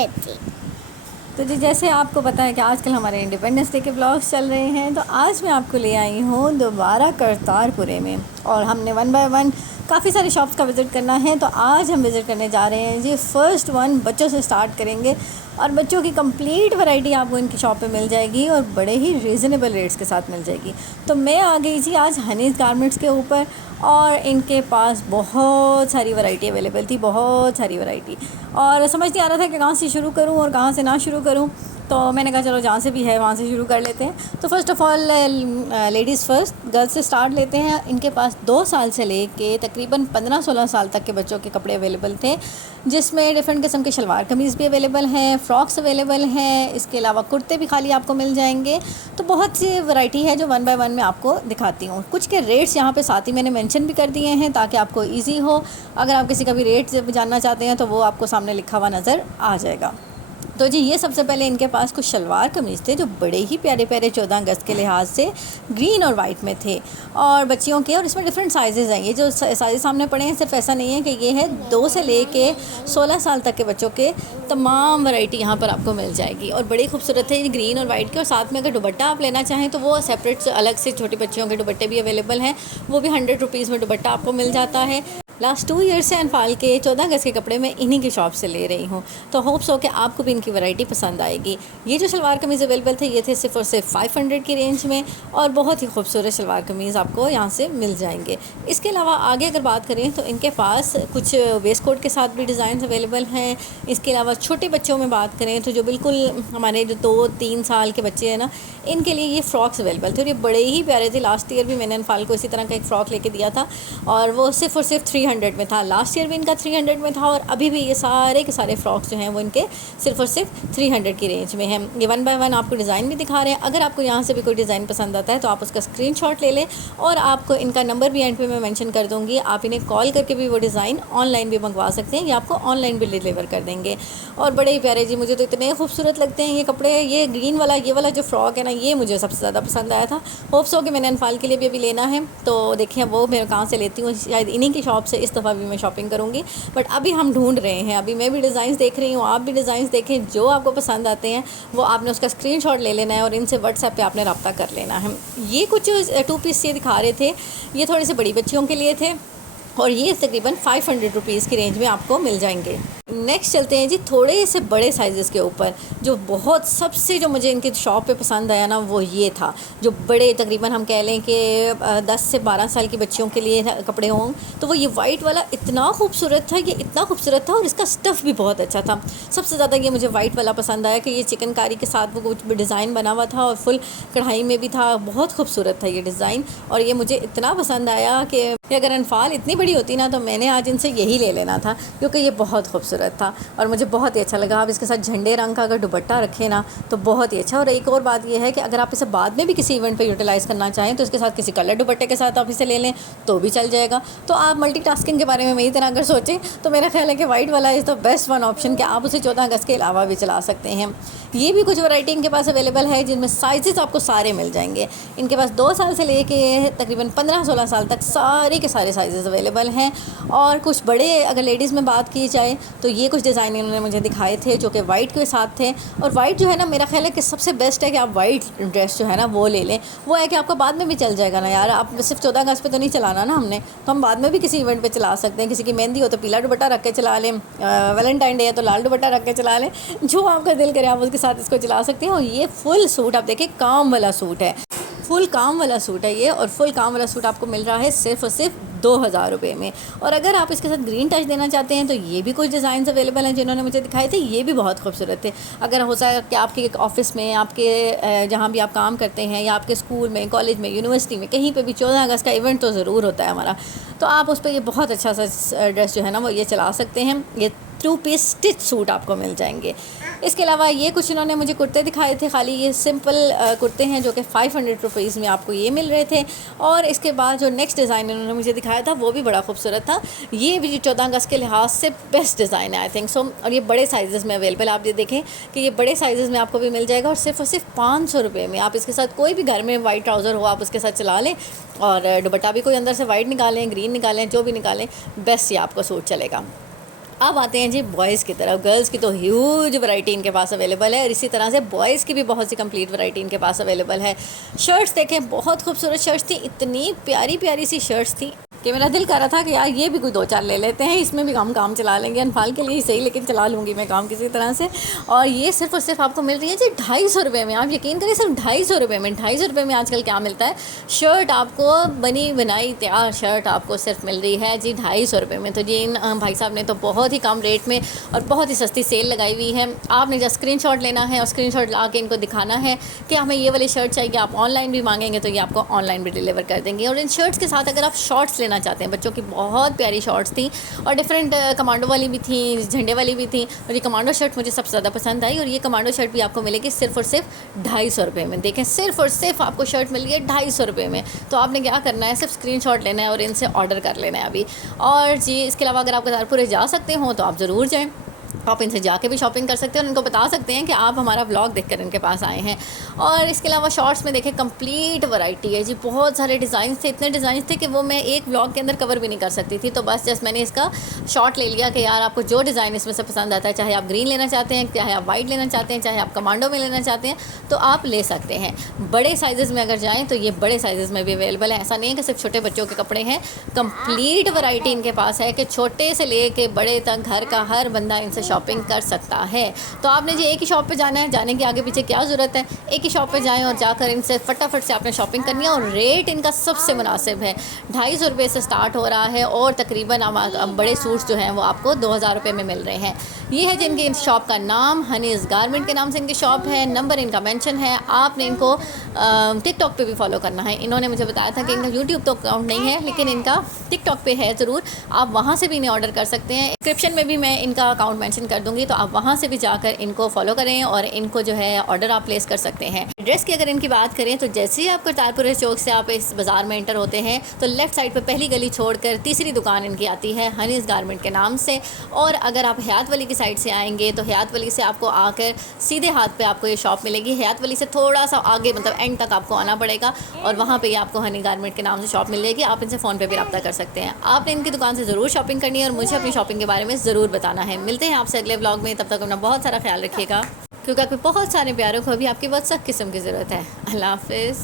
बेची। तो जी जैसे आपको पता है कि आजकल हमारे इंडिपेंडेंस डे के ब्लॉग्स चल रहे हैं, तो आज मैं आपको ले आई हूँ दोबारा करतारपुरे में, और हमने 1 बाय 1 काफ़ी सारी शॉप्स का विज़िट करना है। तो आज हम विज़िट करने जा रहे हैं जी, फर्स्ट वन बच्चों से स्टार्ट करेंगे, और बच्चों की कंप्लीट वैरायटी आपको इनकी शॉप पे मिल जाएगी और बड़े ही रीज़नेबल रेट्स के साथ मिल जाएगी। तो मैं आ गई जी आज हनीज़ गारमेंट्स के ऊपर, और इनके पास बहुत सारी वैरायटी अवेलेबल थी, बहुत सारी वैरायटी, और समझ नहीं आ रहा था कि कहाँ से शुरू करूँ और कहाँ से ना शुरू करूँ। तो मैंने कहा चलो जहाँ से भी है वहाँ से शुरू कर लेते हैं। तो first of all ladies first, girls से स्टार्ट लेते हैं। इनके पास 2 साल से लेके तकरीबन 15-16 साल तक के बच्चों के कपड़े अवेलेबल थे, जिसमें डिफरेंट किस्म के शलवार कमीज़ भी अवेलेबल हैं, फ़्रॉक्स अवेलेबल हैं, इसके अलावा कुर्ते भी खाली आपको मिल जाएंगे। तो बहुत सी वैरायटी है जो 1 बाय 1 में आपको दिखाती हूँ। कुछ के रेट्स यहाँ पे साथ ही मैंने मेंशन भी कर दिए हैं ताकि आपको ईजी हो। अगर आप किसी का भी रेट जानना चाहते हैं तो वो आपको सामने लिखा हुआ नज़र आ जाएगा। तो जी ये सबसे पहले इनके पास कुछ शलवार कमीज़ थे जो बड़े ही प्यारे प्यारे 14 अगस्त के लिहाज से ग्रीन और वाइट में थे, और बच्चियों के, और इसमें डिफरेंट साइज़ेज़ हैं। ये जो साइज़ सामने पड़े हैं सिर्फ ऐसा नहीं है कि ये है 2 से लेके 16 साल तक के बच्चों के तमाम वैरायटी यहाँ पर आपको मिल जाएगी, और बड़ी खूबसूरत है ये ग्रीन और वाइट के। और साथ में अगर दुपट्टा आप लेना चाहें तो वो सेपरेट अलग से छोटी बच्चियों के दुपट्टे भी अवेलेबल हैं, वो भी 100 रुपीज़ में दुपट्टा आपको मिल जाता है। लास्ट 2 ईयर से अनफाल के 14 अगस्त के कपड़े मैं इन्हीं की शॉप से ले रही हूँ, तो होप्स हो कि आपको भी इनकी वैरायटी पसंद आएगी। ये जो शलवार कमीज़ अवेलेबल थे ये थे सिर्फ और सिर्फ 500 की रेंज में, और बहुत ही खूबसूरत शलवार कमीज़ आपको यहाँ से मिल जाएंगे। इसके अलावा आगे अगर बात करें तो इनके पास कुछ वेस्ट कोट के साथ भी डिज़ाइन अवेलेबल हैं। इसके अलावा छोटे बच्चों में बात करें तो जो बिल्कुल हमारे जो 2-3 साल के बच्चे हैं ना, इनके लिए ये फ़्रॉक्स अवेलेबल थे, और ये बड़े ही प्यारे थे। लास्ट ईयर भी मैंने अनफाल को इसी तरह का एक फ़्रॉक लेके दिया था, और वो सिर्फ और सिर्फ 300 में था। लास्ट ईयर भी इनका 300 में था, और अभी भी ये सारे के सारे फ़्रॉक्स जो हैं वो इनके सिर्फ और सिर्फ 300 की रेंज में हैं। ये 1 बाय 1 आपको डिज़ाइन भी दिखा रहे हैं। अगर आपको यहाँ से भी कोई डिज़ाइन पसंद आता है तो आप उसका स्क्रीनशॉट ले लें, और आपको इनका नंबर भी एंड पे मैं मेंशन कर दूँगी। आप इन्हें कॉल करके भी वो डिज़ाइन ऑनलाइन भी मंगवा सकते हैं, या आपको ऑनलाइन भी डिलीवर कर देंगे। और बड़े ही प्यारे जी, मुझे तो इतने खूबसूरत लगते हैं ये कपड़े। ये ग्रीन वाला, ये वाला जो फ़्रॉक है ना, ये मुझे सबसे ज़्यादा पसंद आया था। होप्स हो कि मैंने अनफाल के लिए भी अभी लेना है, तो देखिए वो मैं कहाँ से लेती हूँ। शायद इन्हीं की शॉप से इस दफ़ा भी मैं शॉपिंग करूँगी, बट अभी हम ढूंढ रहे हैं। अभी मैं भी डिज़ाइंस देख रही हूँ, आप भी डिज़ाइंस देखें, जो आपको पसंद आते हैं वो आपने उसका स्क्रीनशॉट ले लेना है, और इनसे व्हाट्सएप पे आपने रब्ता कर लेना है। ये कुछ 2 पीस ये दिखा रहे थे, ये थोड़ी सी बड़ी बच्चियों के लिए थे, और ये तकरीबन 500 रुपीज़ की रेंज में आपको मिल जाएंगे। नेक्स्ट चलते हैं जी थोड़े से बड़े साइज़ के ऊपर। जो बहुत सबसे जो मुझे इनकी शॉप पे पसंद आया ना, वो ये था, जो बड़े तकरीबन हम कह लें कि 10 से 12 साल की बच्चियों के लिए कपड़े हों, तो वो ये वाइट वाला इतना खूबसूरत था, ये इतना खूबसूरत था, और इसका स्टफ़ भी बहुत अच्छा था। सबसे ज़्यादा ये मुझे वाइट वाला पसंद आया कि ये चिकनकारी के साथ वो कुछ डिज़ाइन बना हुआ था, और फुल कढ़ाई में भी था। बहुत खूबसूरत था ये डिज़ाइन, और ये मुझे इतना पसंद आया कि अगर अनफाल इतनी बड़ी होती ना तो मैंने आज इनसे यही ले लेना था, क्योंकि ये बहुत खूबसूरत था और मुझे बहुत ही अच्छा लगा। आप इसके साथ झंडे रंग का अगर दुपट्टा रखें ना तो बहुत ही अच्छा। और एक और बात ये है कि अगर आप इसे बाद में भी किसी इवेंट पे यूटिलाइज़ करना चाहें तो इसके साथ किसी कलर दुपट्टे के साथ आप इसे ले लें तो भी चल जाएगा। तो आप मल्टीटास्किंग के बारे में मेरी तरह अगर सोचें तो मेरा ख्याल है कि वाइट वाला is the best one option, कि आप उसे 14 अगस्त के अलावा भी चला सकते हैं। ये भी कुछ वैरायटी इनके पास अवेलेबल है जिनमें साइज़ आपको सारे मिल जाएंगे। इनके पास 2 साल से लेके तकरीबन 15-16 साल तक सारे के सारे साइज़ अवेलेबल हैं। और कुछ बड़े अगर लेडीज़ में बात की जाए तो ये कुछ डिज़ाइन इन्होंने मुझे दिखाए थे जो कि वाइट के साथ थे। और वाइट जो है ना, मेरा ख्याल है कि सबसे बेस्ट है कि आप वाइट ड्रेस जो है ना वो ले लें। वो है कि आपको बाद में भी चल जाएगा ना यार, आप सिर्फ 14 अगस्त पे तो नहीं चलाना ना हमने, तो हम बाद में भी किसी इवेंट पे चला सकते हैं। किसी की मेहंदी हो तो पीला दुपट्टा रख के चला लें, वैलेंटाइन डे है तो लाल दुपट्टा रख के चला लें, जो आपका दिल करे आप उसके साथ इसको चला सकते हैं। और ये फुल सूट आप देखिए, काम वाला सूट है, फुल काम वाला सूट है ये, और फुल काम वाला सूट आपको मिल रहा है सिर्फ और सिर्फ 2000 रुपये में। और अगर आप इसके साथ ग्रीन टच देना चाहते हैं तो ये भी कुछ डिज़ाइन अवेलेबल हैं जिन्होंने मुझे दिखाए थे, ये भी बहुत खूबसूरत थे। अगर हो सकता है कि आपके ऑफिस में, आपके जहाँ भी आप काम करते हैं, या आपके स्कूल में, कॉलेज में, यूनिवर्सिटी में, कहीं पे भी 14 अगस्त का इवेंट तो ज़रूर होता है हमारा, तो आप उस पर ये बहुत अच्छा सा ड्रेस जो है ना वो ये चला सकते हैं। ये 2 पीस स्टिच सूट आपको मिल जाएंगे। इसके अलावा ये कुछ इन्होंने मुझे कुर्ते दिखाए थे, खाली ये सिंपल कुर्ते हैं जो कि 500 रुपीज़ में आपको ये मिल रहे थे। और इसके बाद जो नेक्स्ट डिज़ाइन इन्होंने मुझे दिखाया था वो भी बड़ा खूबसूरत था। ये भी 14 अगस्त के लिहाज से बेस्ट डिज़ाइन है आई थिंक सो। और ये बड़े साइज़ में अवेलेबल, आप ये देखें कि ये बड़े साइज़ में आपको भी मिल जाएगा, और सिर्फ 500 रुपये में आप इसके साथ कोई भी घर में वाइट ट्राउज़र हो आप उसके साथ चला लें, और दुपट्टा भी कोई अंदर से वाइट निकालें, ग्रीन निकालें, जो भी निकालें, बेस्ट ये आपको सूट चलेगा। अब आते हैं जी बॉयज़ की तरफ। गर्ल्स की तो ह्यूज वैरायटी इनके पास अवेलेबल है और इसी तरह से बॉयज़ की भी बहुत सी कंप्लीट वैरायटी इनके पास अवेलेबल है। शर्ट्स देखें, बहुत खूबसूरत शर्ट्स थी, इतनी प्यारी प्यारी सी शर्ट्स थी कि मेरा दिल कर रहा था कि यार ये भी कोई 2-4 ले लेते हैं, इसमें भी हम काम चला लेंगे, अनफाल के लिए ही सही लेकिन चला लूँगी मैं काम किसी तरह से। और ये सिर्फ़ और सिर्फ आपको मिल रही है जी 250 रुपये में। आप यकीन करिए, सिर्फ 250 रुपये में। 250 रुपये में आजकल क्या मिलता है, शर्ट आपको बनी बनाई तैयार शर्ट आपको सिर्फ मिल रही है जी 250 रुपये में। तो जी इन भाई साहब ने तो बहुत ही कम रेट में और बहुत ही सस्ती सेल लगाई हुई है। आपने जस्ट स्क्रीनशॉट लेना है और स्क्रीनशॉट ला के इनको दिखाना है कि हमें ये वाली शर्ट चाहिए। आप ऑनलाइन भी मांगेंगे तो ये आपको ऑनलाइन भी डिलीवर कर देंगे। और इन शर्ट्स के साथ अगर आप शॉर्ट्स लेना चाहते हैं, बच्चों की बहुत प्यारी शॉर्ट्स थी और डिफरेंट कमांडो वाली भी थी, झंडे वाली भी थी। और ये कमांडो शर्ट मुझे सबसे ज़्यादा पसंद आई और ये कमांडो शर्ट भी आपको मिलेगी सिर्फ और सिर्फ 250 रुपये में। देखें, सिर्फ और सिर्फ आपको शर्ट मिल रही है 250 रुपये में। तो आपने क्या करना है, सिर्फ स्क्रीनशॉट लेना है और इनसे ऑर्डर कर लेना है अभी। और जी इसके अलावा अगर आप करतारपुर जा सकते हो तो आप ज़रूर जाएँ, आप इनसे जाके भी शॉपिंग कर सकते हैं और इनको बता सकते हैं कि आप हमारा व्लॉग देखकर इनके पास आए हैं। और इसके अलावा शॉर्ट्स में देखें, कंप्लीट वैरायटी है जी, बहुत सारे डिज़ाइन थे, इतने डिज़ाइन थे कि वो मैं एक व्लॉग के अंदर कवर भी नहीं कर सकती थी। तो बस जस्ट मैंने इसका शॉर्ट ले लिया कि यार आपको जो डिज़ाइन इसमें से पसंद आता है, चाहे आप ग्रीन लेना चाहते हैं, चाहे आप वाइट लेना चाहते हैं, चाहे आप कमांडो में लेना चाहते हैं, तो आप ले सकते हैं। बड़े साइज़ में अगर जाएँ तो ये बड़े साइज़ में भी अवेलेबल है। ऐसा नहीं है कि सिर्फ छोटे बच्चों के कपड़े हैं, कंप्लीट वैरायटी इनके पास है कि छोटे से ले के बड़े तक घर का हर बंदा इनसे शॉपिंग कर सकता है। तो आपने जी एक ही शॉप पे जाना है, जाने के आगे पीछे क्या ज़रूरत है, एक ही शॉप पे जाएं और जाकर इनसे फटाफट से आपने शॉपिंग करनी है। और रेट इनका सबसे मुनासिब है, 250 रुपये से स्टार्ट हो रहा है और तकरीबन अब बड़े सूट्स जो हैं वो आपको 2000 रुपये में मिल रहे हैं। ये है जिनकी इस शॉप का नाम, हनीज़ गारमेंट के नाम से इनकी शॉप है। नंबर इनका मेंशन है। आपने इनको टिकटॉक पे भी फॉलो करना है। इन्होंने मुझे बताया था कि इनका यूट्यूब तो अकाउंट नहीं है लेकिन इनका टिकटॉक पे है ज़रूर, आप वहाँ से भी इन्हें ऑर्डर कर सकते हैं। डिस्क्रिप्शन में भी मैं इनका अकाउंट मेंशन कर दूँगी, तो आप वहाँ से भी जाकर इनको फॉलो करें और इनको जो है ऑर्डर आप प्लेस कर सकते हैं। एड्रेस की अगर इनकी बात करें तो जैसे ही आप करतारपुर चौक से आप इस बाज़ार में एंटर होते हैं तो लेफ़्ट साइड पर पहली गली छोड़कर तीसरी दुकान इनकी आती है हनीज़ गारमेंट के नाम से। और अगर आप हयात वली की साइड से आएंगे तो हयात वली से आपको आकर सीधे हाथ पे आपको ये शॉप मिलेगी। हयात वली से थोड़ा सा आगे मतलब एंड तक आपको आना पड़ेगा और वहाँ पे आपको हनी गारमेंट के नाम से शॉप मिल जाएगी। आप इनसे फ़ोन पे भी रब्ता कर सकते हैं। आपने इनकी दुकान से ज़रूर शॉपिंग करनी है और मुझे अपनी शॉपिंग के बारे में ज़रूर बताना है। मिलते हैं आपसे अगले व्लॉग में, तब तक अपना बहुत सारा ख्याल रखिएगा क्योंकि आपके बहुत सारे प्यारों को अभी आपकी बहुत सख्त किस्म की ज़रूरत है। अल्लाह हाफ़िज़।